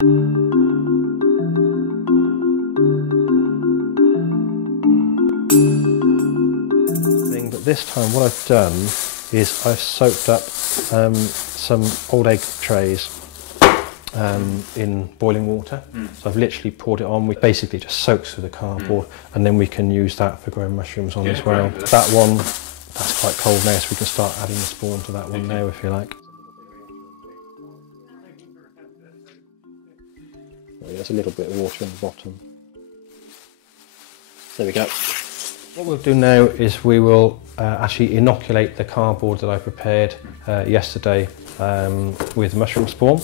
But this time what I've done is I've soaked up some old egg trays in boiling water. So I've literally poured it on. We basically just soaks through the cardboard, and then we can use that for growing mushrooms on as well. That one, that's quite cold now, so we can start adding the spawn to that one now if you like. There's a little bit of water in the bottom. There we go. What we'll do now is we will actually inoculate the cardboard that I prepared yesterday with mushroom spawn.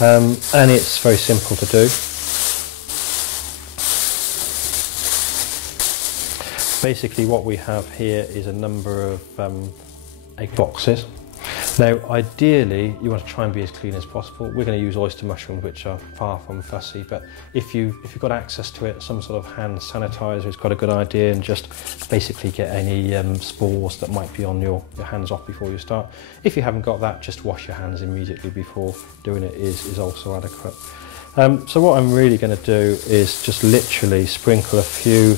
And it's very simple to do. Basically what we have here is a number of egg boxes. Now ideally you want to try and be as clean as possible. We're going to use oyster mushrooms, which are far from fussy, but if you've got access to it, some sort of hand sanitizer is quite a good idea, and just basically get any spores that might be on your hands off before you start. If you haven't got that, just wash your hands immediately before doing it is also adequate. So what I'm really going to do is just literally sprinkle a few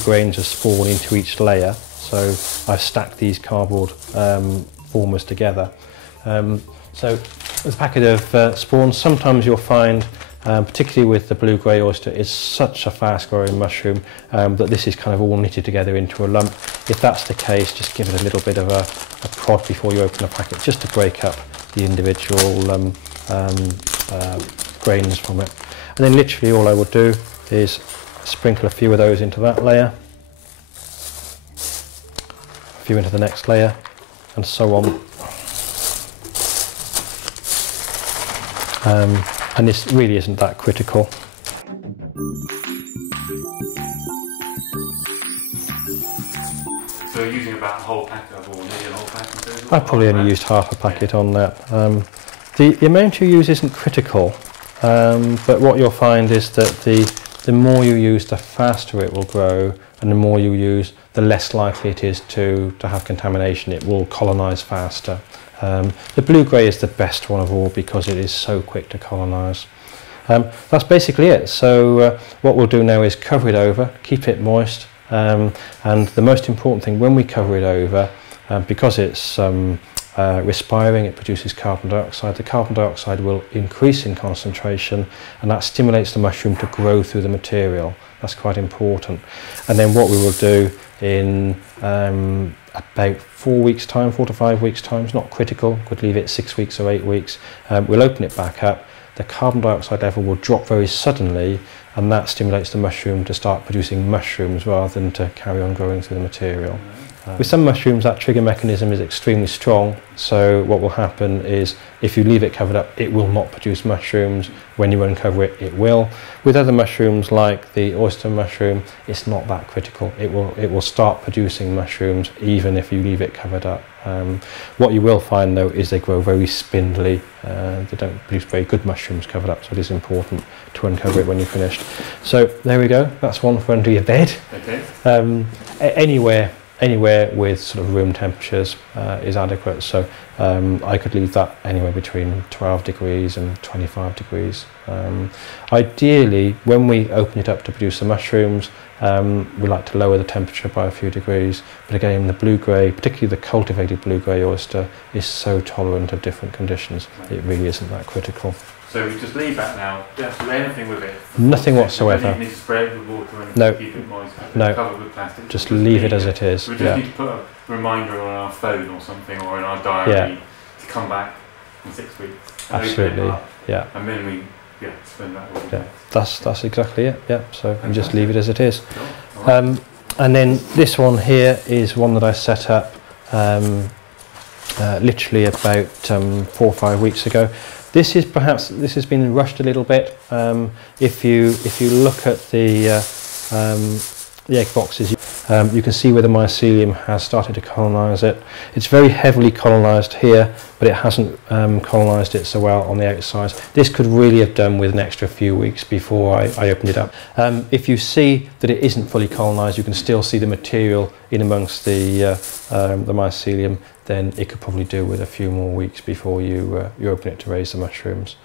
grains of spawn into each layer. So I've stacked these cardboard formers together. So with a packet of spawn, sometimes you'll find, particularly with the blue-grey oyster, it's such a fast-growing mushroom that this is kind of all knitted together into a lump. If that's the case, just give it a little bit of a prod before you open the packet, just to break up the individual grains from it. And then literally all I will do is sprinkle a few of those into that layer, a few into the next layer, and so on. And this really isn't that critical. So you're using about a whole packet of, or nearly a whole packet? I probably only used half a packet on that. The amount you use isn't critical, but what you'll find is that the more you use, the faster it will grow, and the more you use, the less likely it is to have contamination. It will colonise faster. The blue-grey is the best one of all because it is so quick to colonise. That's basically it. So what we'll do now is cover it over, keep it moist, and the most important thing when we cover it over, because it's respiring, it produces carbon dioxide. The carbon dioxide will increase in concentration, and that stimulates the mushroom to grow through the material. That's quite important. And then what we will do in about 4 weeks' time, 4 to 5 weeks' time, it's not critical, could leave it 6 weeks or 8 weeks, we'll open it back up. The carbon dioxide level will drop very suddenly, and that stimulates the mushroom to start producing mushrooms rather than to carry on growing through the material. With some mushrooms that trigger mechanism is extremely strong, so what will happen is if you leave it covered up, it will not produce mushrooms. When you uncover it, it will. With other mushrooms like the oyster mushroom, it's not that critical. It will start producing mushrooms even if you leave it covered up. What you will find though is they grow very spindly. They don't produce very good mushrooms covered up, so it is important to uncover it when you're finished. So there we go, that's one for under your bed. Okay. Anywhere with sort of room temperatures is adequate, so I could leave that anywhere between 12 degrees and 25 degrees. Ideally, when we open it up to produce the mushrooms, we like to lower the temperature by a few degrees, but again the blue-grey, particularly the cultivated blue-grey oyster, is so tolerant of different conditions, it really isn't that critical. So we just leave that now, don't do anything with it? Nothing whatsoever. You need to spray it with water and no. Keep it moist, no. Cover with plastic. Just leave it as it is. So we just need to put a reminder on our phone or something, or in our diary to come back in 6 weeks. Absolutely, yeah. And then we spend that all. Yeah, that's exactly it, yeah. So we just leave it as it is. Cool. And then this one here is one that I set up literally about 4 or 5 weeks ago. This has been rushed a little bit. If you look at the egg boxes, you can see where the mycelium has started to colonise it. It's very heavily colonised here, but it hasn't colonised it so well on the outside. This could really have done with an extra few weeks before I opened it up. If you see that it isn't fully colonised, you can still see the material in amongst the mycelium, then it could probably do with a few more weeks before you open it to raise the mushrooms.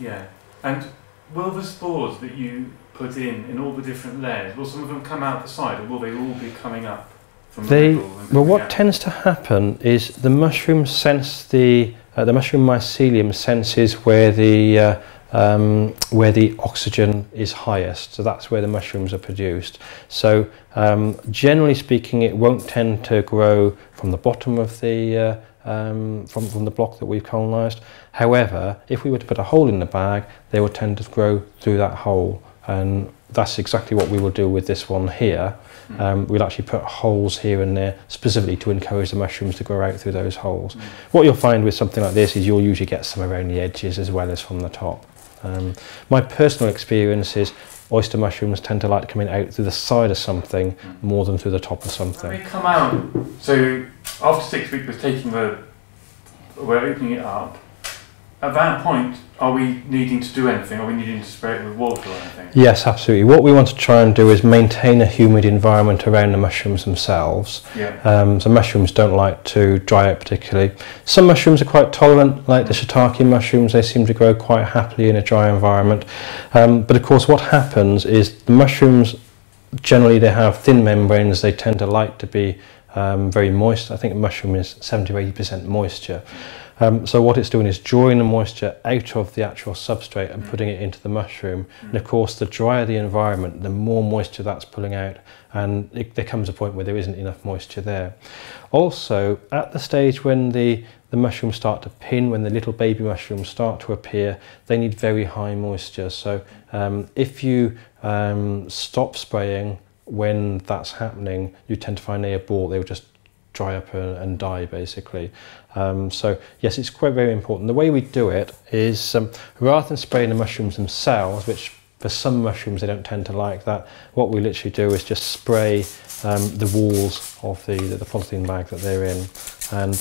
Yeah. And will the spores that you put in all the different layers, will some of them come out the side, or will they all be coming up from the middle? Well, what tends to happen is the mushroom sense the mushroom mycelium senses where the oxygen is highest, so that's where the mushrooms are produced. So generally speaking, it won't tend to grow from the bottom of the from the block that we've colonised. However, if we were to put a hole in the bag, they will tend to grow through that hole, and that's exactly what we will do with this one here. We'll actually put holes here and there specifically to encourage the mushrooms to grow out through those holes. What you'll find with something like this is you'll usually get some around the edges as well as from the top. My personal experience is oyster mushrooms tend to like coming out through the side of something more than through the top of something. When they come out, so after 6 weeks we're opening it up. At that point, are we needing to do anything? Are we needing to spray it with water or anything? Yes, absolutely. What we want to try and do is maintain a humid environment around the mushrooms themselves. Yeah. So mushrooms don't like to dry out particularly. Some mushrooms are quite tolerant, like the shiitake mushrooms. They seem to grow quite happily in a dry environment. But of course, what happens is the mushrooms, generally they have thin membranes. They tend to like to be very moist. I think a mushroom is 70 or 80% moisture. So what it's doing is drawing the moisture out of the actual substrate and putting it into the mushroom. And of course, the drier the environment, the more moisture that's pulling out, and there comes a point where there isn't enough moisture there. Also, at the stage when the mushrooms start to pin, when the little baby mushrooms start to appear, they need very high moisture. So if you stop spraying when that's happening, you tend to find they abort. They will just dry up and die basically. So yes, it's quite very important. The way we do it is rather than spraying the mushrooms themselves, which for some mushrooms they don't tend to like that, what we literally do is just spray the walls of the polythene bag that they're in. And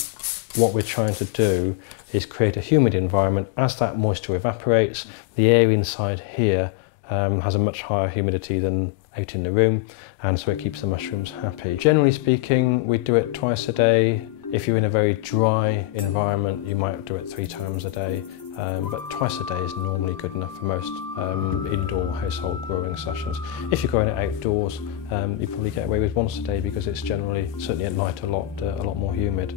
what we're trying to do is create a humid environment. As that moisture evaporates, the air inside here has a much higher humidity than out in the room, and so it keeps the mushrooms happy. Generally speaking, we do it twice a day. If you're in a very dry environment, you might do it 3 times a day, but twice a day is normally good enough for most indoor household growing sessions. If you're growing it outdoors, you probably get away with once a day because it's generally, certainly at night, a lot more humid.